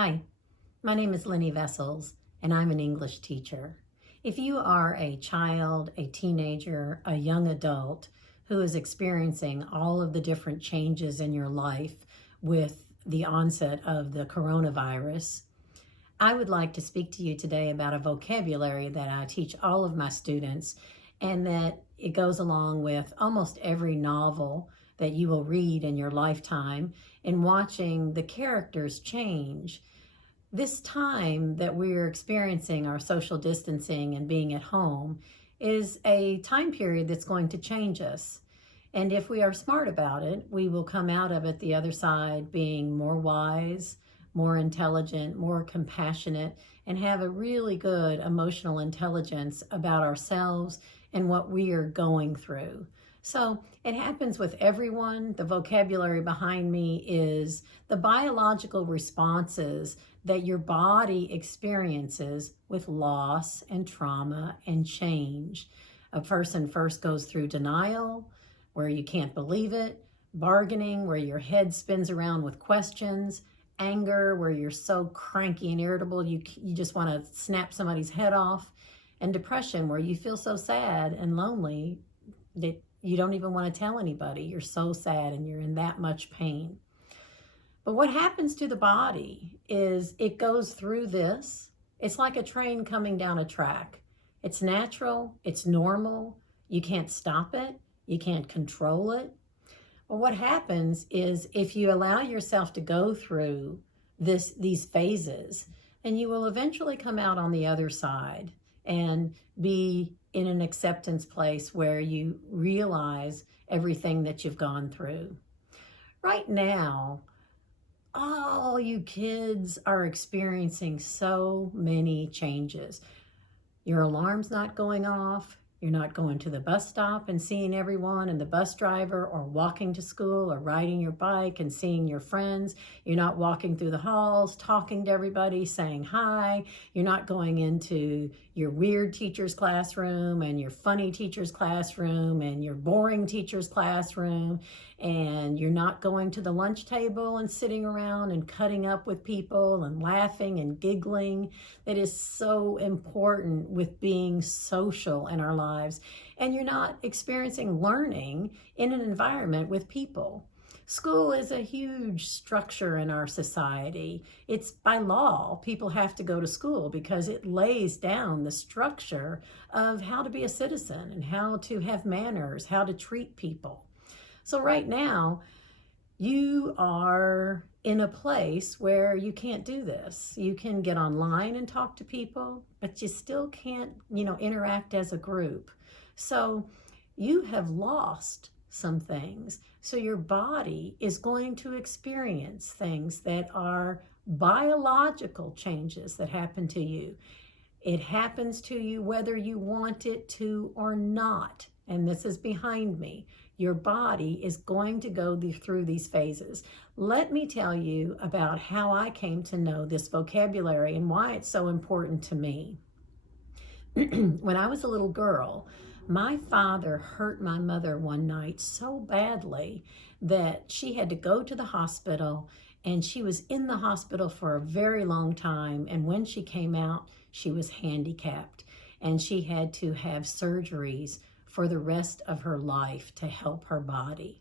Hi, my name is Lynnie Vessels, and I'm an English teacher. If you are a child, a teenager, a young adult who is experiencing all of the different changes in your life with the onset of the coronavirus, I would like to speak to you today about a vocabulary that I teach all of my students, and that it goes along with almost every novel that you will read in your lifetime, in watching the characters change. This time that we're experiencing our social distancing and being at home is a time period that's going to change us. And if we are smart about it, we will come out of it the other side being more wise, more intelligent, more compassionate, and have a really good emotional intelligence about ourselves and what we are going through. So it happens with everyone. The vocabulary behind me is the biological responses that your body experiences with loss and trauma and change. A person first goes through denial, where you can't believe it, bargaining, where your head spins around with questions, anger, where you're so cranky and irritable you just want to snap somebody's head off, and depression, where you feel so sad and lonely that you don't even want to tell anybody. You're so sad and you're in that much pain. But what happens to the body is it goes through this. It's like a train coming down a track. It's natural, it's normal, you can't stop it, you can't control it. Well, what happens is if you allow yourself to go through these phases, then you will eventually come out on the other side and be in an acceptance place where you realize everything that you've gone through. Right now, all you kids are experiencing so many changes. Your alarm's not going off. You're not going to the bus stop and seeing everyone and the bus driver, or walking to school or riding your bike and seeing your friends. You're not walking through the halls, talking to everybody, saying hi. You're not going into your weird teacher's classroom and your funny teacher's classroom and your boring teacher's classroom. And you're not going to the lunch table and sitting around and cutting up with people and laughing and giggling. That is so important with being social in our lives. And you're not experiencing learning in an environment with people. School is a huge structure in our society. It's by law. People have to go to school because it lays down the structure of how to be a citizen and how to have manners, how to treat people. So right now, you are in a place where you can't do this. You can get online and talk to people, but you still can't, interact as a group. So you have lost some things. So your body is going to experience things that are biological changes that happen to you. It happens to you whether you want it to or not. And this is behind me. Your body is going to go through these phases. Let me tell you about how I came to know this vocabulary and why it's so important to me. When I was a little girl, my father hurt my mother one night so badly that she had to go to the hospital, and she was in the hospital for a very long time. And when she came out, she was handicapped, and she had to have surgeries for the rest of her life to help her body.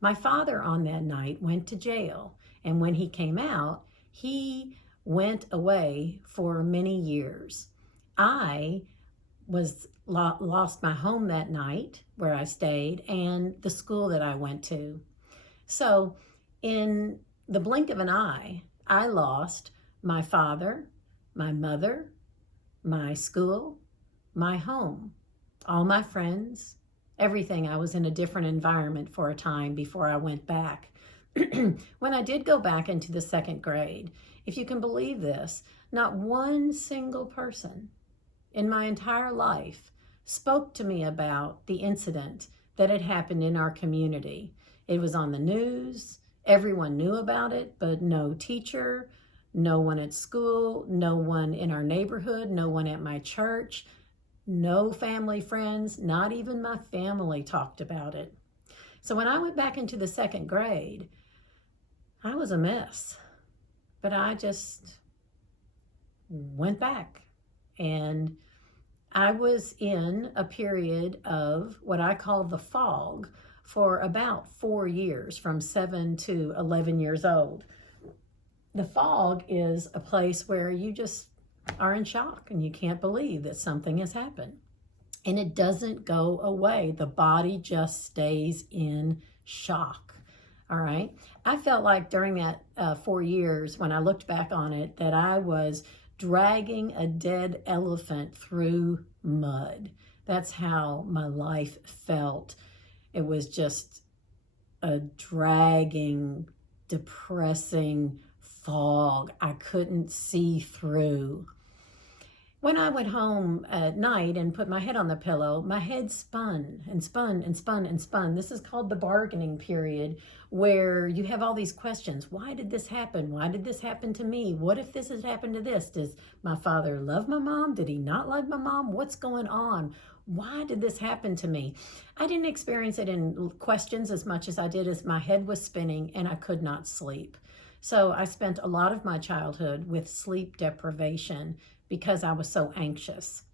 My father on that night went to jail, and when he came out, he went away for many years. I lost my home that night where I stayed and the school that I went to. So in the blink of an eye, I lost my father, my mother, my school, my home, all my friends, everything. I was in a different environment for a time before I went back. When I did go back into the second grade, if you can believe this, not one single person in my entire life spoke to me about the incident that had happened in our community. It was on the news, everyone knew about it, but no teacher, no one at school, no one in our neighborhood, no one at my church, no family friends, not even my family talked about it. So when I went back into the second grade, I was a mess. But I just went back, and I was in a period of what I call the fog for about 4 years, from 7 to 11 years old. The fog is a place where you just are in shock and you can't believe that something has happened. And it doesn't go away. The body just stays in shock. All right. I felt like during that 4 years, when I looked back on it, that I was dragging a dead elephant through mud. That's how my life felt. It was just a dragging, depressing fog I couldn't see through. When I went home at night and put my head on the pillow, my head spun and spun and spun and spun. This is called the bargaining period, where you have all these questions. Why did this happen? Why did this happen to me? What if this has happened to this? Does my father love my mom? Did he not love my mom? What's going on? Why did this happen to me? I didn't experience it in questions as much as I did as my head was spinning and I could not sleep. So I spent a lot of my childhood with sleep deprivation because I was so anxious.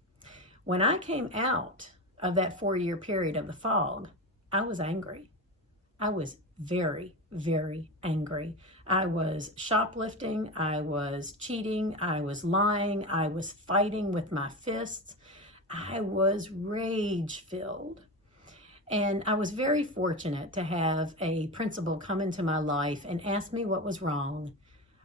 When I came out of that 4-year period of the fog, I was angry. I was very, very angry. I was shoplifting. I was cheating. I was lying. I was fighting with my fists. I was rage-filled. And I was very fortunate to have a principal come into my life and ask me what was wrong.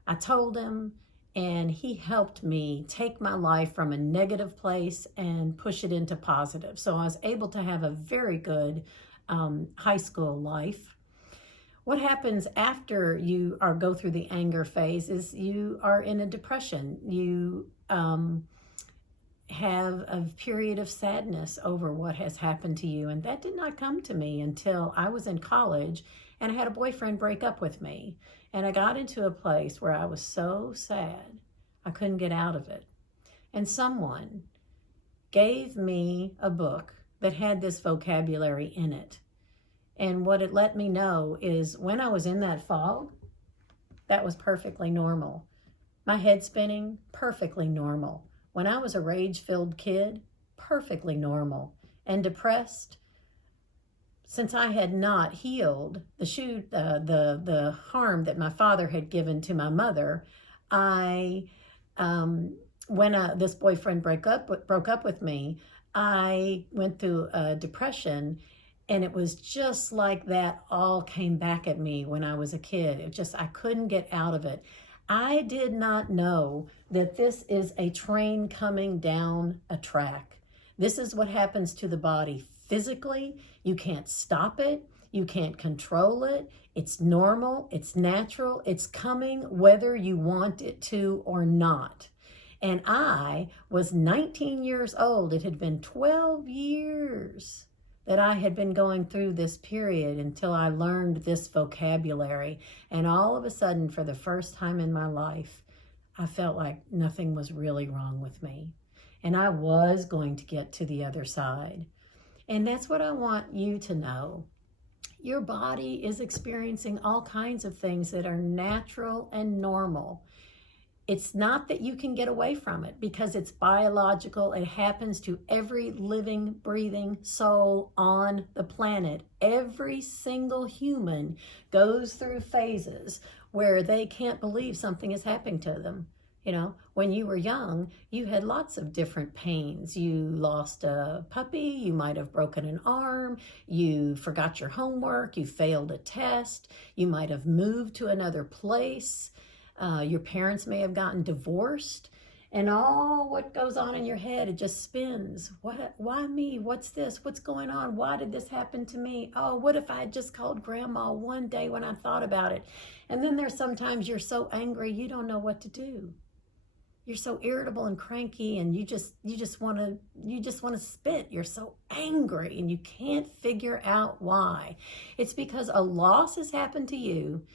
I told him, and he helped me take my life from a negative place and push it into positive. So I was able to have a very good high school life. What happens after you go through the anger phase is you are in a depression. You have a period of sadness over what has happened to you. And that did not come to me until I was in college and I had a boyfriend break up with me. And I got into a place where I was so sad, I couldn't get out of it. And someone gave me a book that had this vocabulary in it. And what it let me know is when I was in that fog, that was perfectly normal. My head spinning, perfectly normal. When I was a rage-filled kid, perfectly normal. And depressed, since I had not healed the harm that my father had given to my mother, when this boyfriend broke up with me, I went through a depression, and it was just like that all came back at me when I was a kid. I couldn't get out of it. I did not know that this is a train coming down a track. This is what happens to the body physically. You can't stop it. You can't control it. It's normal. It's natural. It's coming whether you want it to or not. And I was 19 years old. It had been 12 years that I had been going through this period until I learned this vocabulary. And all of a sudden, for the first time in my life, I felt like nothing was really wrong with me. And I was going to get to the other side. And that's what I want you to know. Your body is experiencing all kinds of things that are natural and normal. It's not that you can get away from it because it's biological. It happens to every living, breathing soul on the planet. Every single human goes through phases where they can't believe something is happening to them. You know, when you were young, you had lots of different pains. You lost a puppy, you might have broken an arm, you forgot your homework, you failed a test, you might have moved to another place. Your parents may have gotten divorced, and all what goes on in your head, it just spins. Why me? What's this? What's going on? Why did this happen to me? Oh, what if I had just called grandma one day when I thought about it? And then there's sometimes you're so angry, you don't know what to do. You're so irritable and cranky, and you just want to spit. You're so angry and you can't figure out why. It's because a loss has happened to you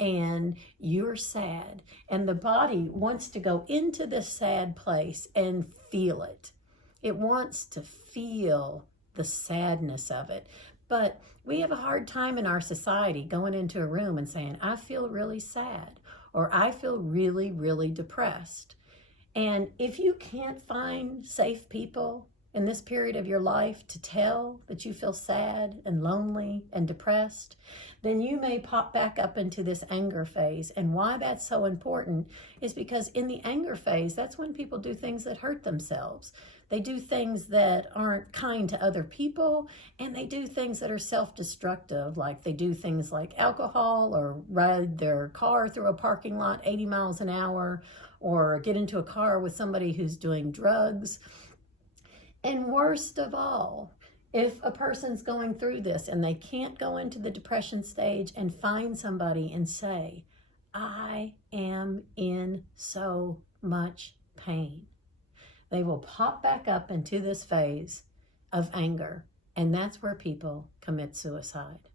and you're sad, and the body wants to go into this sad place and feel it. It wants to feel the sadness of it. But we have a hard time in our society going into a room and saying, I feel really sad, or I feel really, really depressed. And if you can't find safe people in this period of your life to tell that you feel sad and lonely and depressed, then you may pop back up into this anger phase. And why that's so important is because in the anger phase, that's when people do things that hurt themselves. They do things that aren't kind to other people, and they do things that are self-destructive, like they do things like alcohol or ride their car through a parking lot 80 miles an hour, or get into a car with somebody who's doing drugs. And worst of all, if a person's going through this and they can't go into the depression stage and find somebody and say, I am in so much pain, they will pop back up into this phase of anger, and that's where people commit suicide.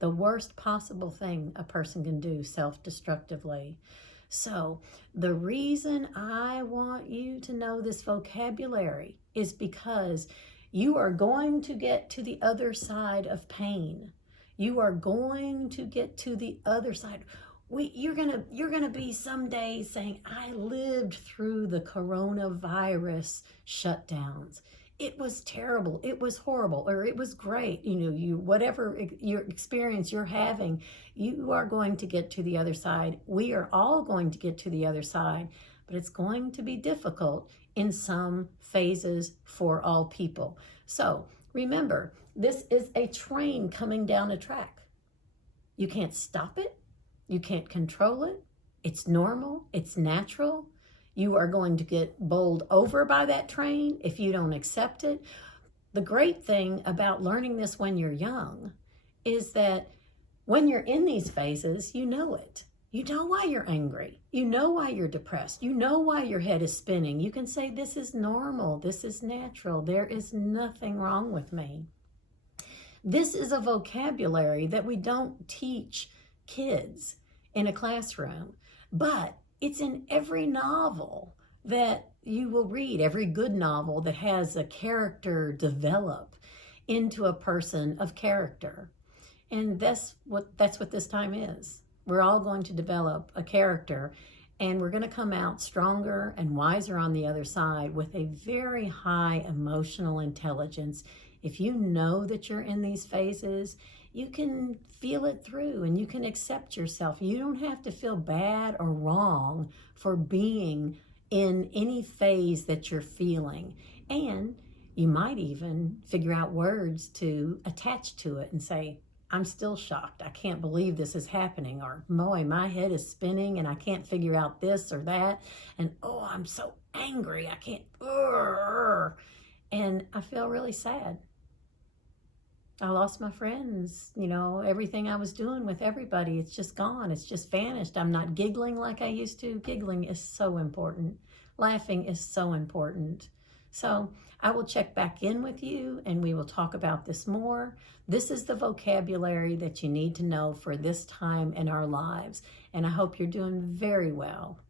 The worst possible thing a person can do self-destructively. So the reason I want you to know this vocabulary is because you are going to get to the other side of pain. You are going to get to the other side. You're gonna be someday saying, I lived through the coronavirus shutdowns. It was terrible, it was horrible, or it was great. Whatever your experience you're having, you are going to get to the other side. We are all going to get to the other side, but it's going to be difficult in some phases for all people. So remember, this is a train coming down a track. You can't stop it. You can't control it. It's normal. It's natural. You are going to get bowled over by that train if you don't accept it. The great thing about learning this when you're young is that when you're in these phases, you know it. You know why you're angry. You know why you're depressed. You know why your head is spinning. You can say, this is normal. This is natural. There is nothing wrong with me. This is a vocabulary that we don't teach kids in a classroom, but it's in every novel that you will read, every good novel that has a character develop into a person of character. And that's what this time is. We're all going to develop a character, and we're going to come out stronger and wiser on the other side with a very high emotional intelligence. If you know that you're in these phases, you can feel it through and you can accept yourself. You don't have to feel bad or wrong for being in any phase that you're feeling. And you might even figure out words to attach to it and say, I'm still shocked. I can't believe this is happening. Or, boy, my head is spinning and I can't figure out this or that. And, oh, I'm so angry. I can't, and I feel really sad. I lost my friends, everything I was doing with everybody, it's just gone. It's just vanished. I'm not giggling like I used to. Giggling is so important. Laughing is so important. So I will check back in with you and we will talk about this more. This is the vocabulary that you need to know for this time in our lives. And I hope you're doing very well.